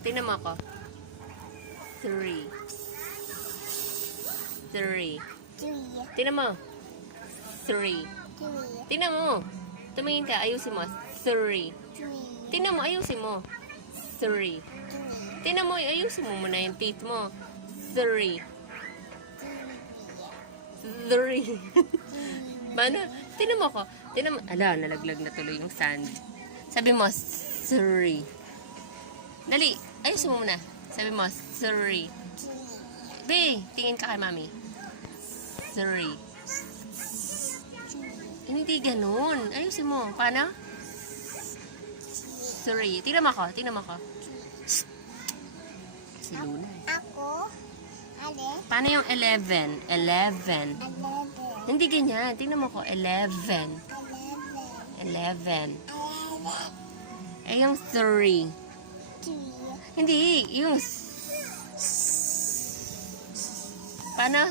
Tingnan mo ako. 3. 3. 3. Tingnan mo. 3. 3. Tingnan mo. Tumingin ka. Ayusin mo. 3. 3. Tingnan mo. Ayusin mo. 3. 3. Tingnan mo. Ayusin mo muna yung teeth mo. 3. 3. Paano? Tingnan mo ako. Tingnan mo. Ala, nalaglag na tuloy yung sand. Sabi mo, 3. Dali. Ayusin mo muna. Sabi mo, 3. Be, tingin ka kay mami. 3. Hindi ganun. Ayusin mo. Paano? 3. Tingnan mo ako. Tingnan mo ako. Si Luna. Ako. Ale. Paano yung 11? 11. 11. Hindi ganyan. Tingnan mo ako. 11. 11. 11. Eh, yung 3. 3. Hindi. Yung... Paano?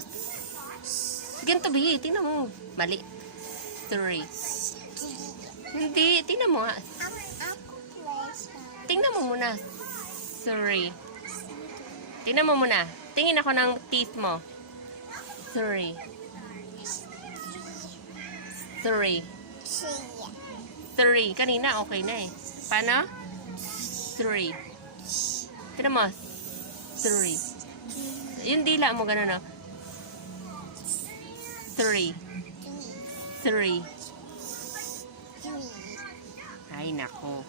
Ganito, Bi. Tingnan mo. Mali. 3. Hindi. Tingnan mo nga. Ako place. Tingnan mo muna. 3. Tingnan mo muna. Tingin ako ng teeth mo. 3. 3. 3. Kanina, okay na eh. Paano? 3. Tignan mo. 3. Yung dila mo, gano'n, no? 3. 3. Ay, nako.